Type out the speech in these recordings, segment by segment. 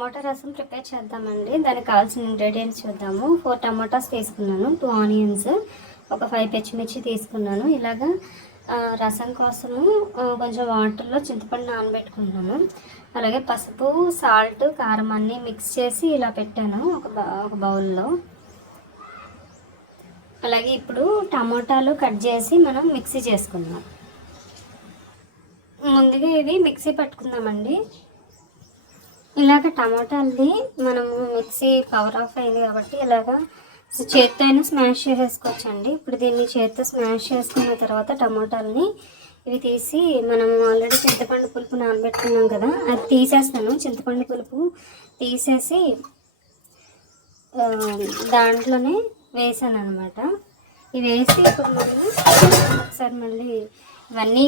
టమాటా రసం ప్రిపేర్ చేద్దామండి. దానికి కావాల్సిన ఇంగ్రీడియంట్స్ చూద్దాము. 4 టమాటాస్ తీసుకున్నాను, 2 ఆనియన్స్, ఒక 5 పచ్చిమిర్చి తీసుకున్నాను. ఇలాగా రసం కోసము కొంచెం వాటర్లో చింతపండు నానబెట్టుకున్నాను. అలాగే పసుపు, సాల్ట్, కారం అన్నీ మిక్స్ చేసి ఇలా పెట్టాను ఒక బౌల్లో. అలాగే ఇప్పుడు టమాటాలు కట్ చేసి మనం మిక్సీ చేసుకుందాం. ముందుగా ఇవి మిక్సీ పట్టుకుందామండి. ఇలాగ టమాటాలని మనము మిక్సీ పవర్ ఆఫ్ అయింది కాబట్టి ఇలాగా చేత్తో అయినా స్మాష్ చేసేసుకోవచ్చండి. ఇప్పుడు దీన్ని చేత్తో స్మాష్ చేసుకున్న తర్వాత టమాటాలని ఇవి తీసి మనం ఆల్రెడీ చింతపండు పులుపు నానబెట్టుకున్నాం కదా, అది తీసేస్తాను. చింతపండు పులుపు తీసేసి దాంట్లోనే వేసాను అనమాట. ఇవి వేసి ఇప్పుడు మనం ఒకసారి మళ్ళీ ఇవన్నీ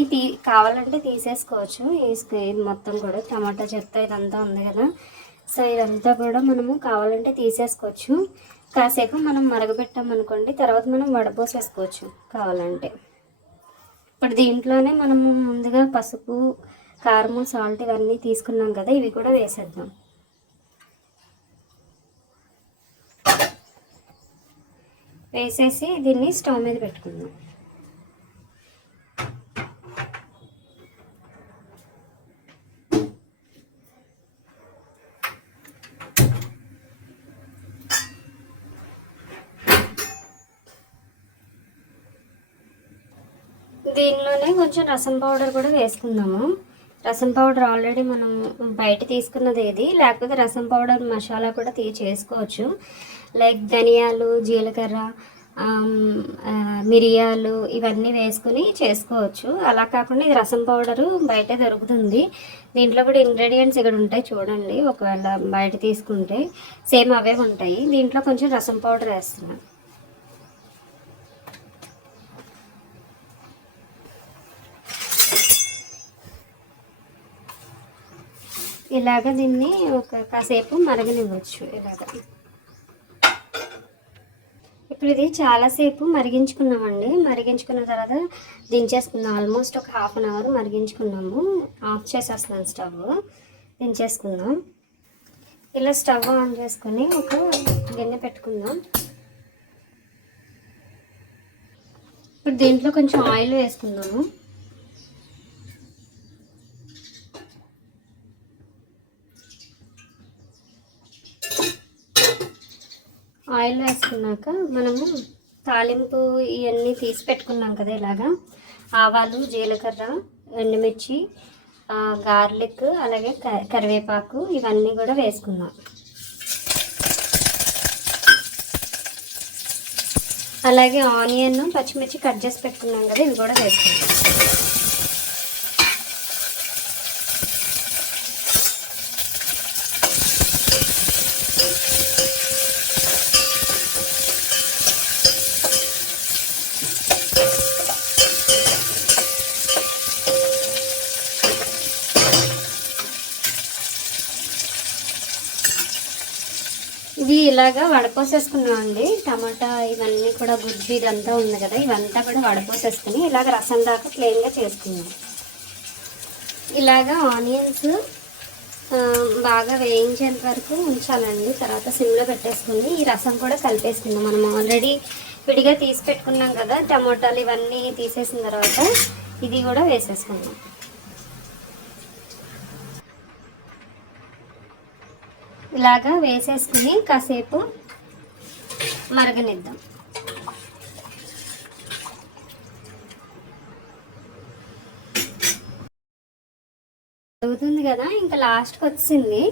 కావాలంటే తీసేసుకోవచ్చు. ఇది మొత్తం కూడా టమాటా చెత్త ఇదంతా ఉంది కదా, సో ఇదంతా కూడా మనము కావాలంటే తీసేసుకోవచ్చు. కాసేపు మనం మరగబెట్టామనుకోండి, తర్వాత మనం వడపోసేసుకోవచ్చు కావాలంటే. ఇప్పుడు దీంట్లోనే మనము ముందుగా పసుపు, కారము, సాల్ట్ ఇవన్నీ తీసుకున్నాం కదా, ఇవి కూడా వేసేద్దాం. వేసేసి దీన్ని స్టవ్ మీద పెట్టుకుందాం. దీనిలోనే కొంచెం రసం పౌడర్ కూడా వేసుకుందాము. రసం పౌడర్ ఆల్రెడీ మనం బయట తీసుకున్నది ఏది, లేకపోతే రసం పౌడర్ మసాలా కూడా చేసుకోవచ్చు. లైక్ ధనియాలు, జీలకర్ర, మిరియాలు ఇవన్నీ వేసుకుని చేసుకోవచ్చు. అలా కాకుండా ఇది రసం పౌడరు బయట దొరుకుతుంది. దీంట్లో కూడా ఇంగ్రీడియంట్స్ ఇక్కడ ఉంటాయి చూడండి. ఒకవేళ బయట తీసుకుంటే సేమ్ అవే ఉంటాయి. దీంట్లో కొంచెం రసం పౌడర్ వేస్తున్నాను. ఇలాగ దీన్ని కాసేపు మరగనివ్వచ్చు. ఇలాగ ఇప్పుడు ఇది చాలాసేపు మరిగించుకున్నామండి. మరిగించుకున్న తర్వాత దించేసుకుందాం. ఆల్మోస్ట్ ఒక 1/2 అవర్ మరిగించుకున్నాము. ఆఫ్ చేసేస్తున్నాను స్టవ్. దించేసుకుందాం. ఇలా స్టవ్ ఆన్ చేసుకొని ఒక గిన్నె పెట్టుకుందాం. ఇప్పుడు దీంట్లో కొంచెం ఆయిల్ వేసుకుందాము. ఆయిల్ వేసుకున్నాక మనము తాలింపు ఇవన్నీ తీసి పెట్టుకున్నాం కదా, ఇలాగా ఆవాలు, జీలకర్ర, ఎండుమిర్చి, గార్లిక్, అలాగే కరివేపాకు ఇవన్నీ కూడా వేసుకుందాం. అలాగే ఆనియన్, పచ్చిమిర్చి కట్ చేసి పెట్టుకున్నాం కదా, ఇవి కూడా వేసుకుందాం. ఇది ఇలాగా వడపోసేసుకున్నామండి. టమాటా ఇవన్నీ కూడా గుజ్జు ఇదంతా ఉంది కదా, ఇవంతా కూడా వడపోసేసుకుని ఇలాగ రసం దాకా ప్లెయిన్గా చేసుకున్నాం. ఇలాగా ఆనియన్స్ బాగా వేయించేంత వరకు ఉంచాలండి. తర్వాత సిమ్లో పెట్టేసుకుని ఈ రసం కూడా కలిపేసుకుందాం. మనం ఆల్రెడీ విడిగా తీసి పెట్టుకున్నాం కదా టమాటాలు, ఇవన్నీ తీసేసిన తర్వాత ఇది కూడా వేసేసుకుందాం. ఇలాగా వేసేసుకుని కాసేపు మరగనిద్దాం. అవుతుంది కదా, ఇంకా లాస్ట్కి వచ్చింది.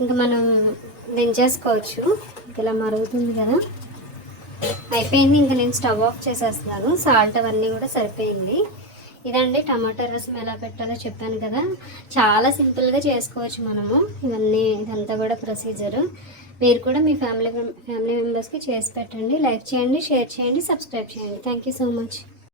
ఇంకా మనం దించేసుకోవచ్చు. ఇలా మరుగుతుంది కదా, అయిపోయింది. ఇంకా నేను స్టవ్ ఆఫ్ చేసేస్తున్నాను. సాల్ట్ అవన్నీ కూడా సరిపోయింది. ఇదండి టమాటా రసం ఎలా పెట్టాలో చెప్పాను కదా, చాలా సింపుల్గా చేసుకోవచ్చు మనము. ఇదంతా కూడా ప్రొసీజరు. మీరు కూడా మీ ఫ్యామిలీ మెంబర్స్కి చేసి పెట్టండి. లైక్ చేయండి, షేర్ చేయండి, సబ్స్క్రైబ్ చేయండి. Thank you so much.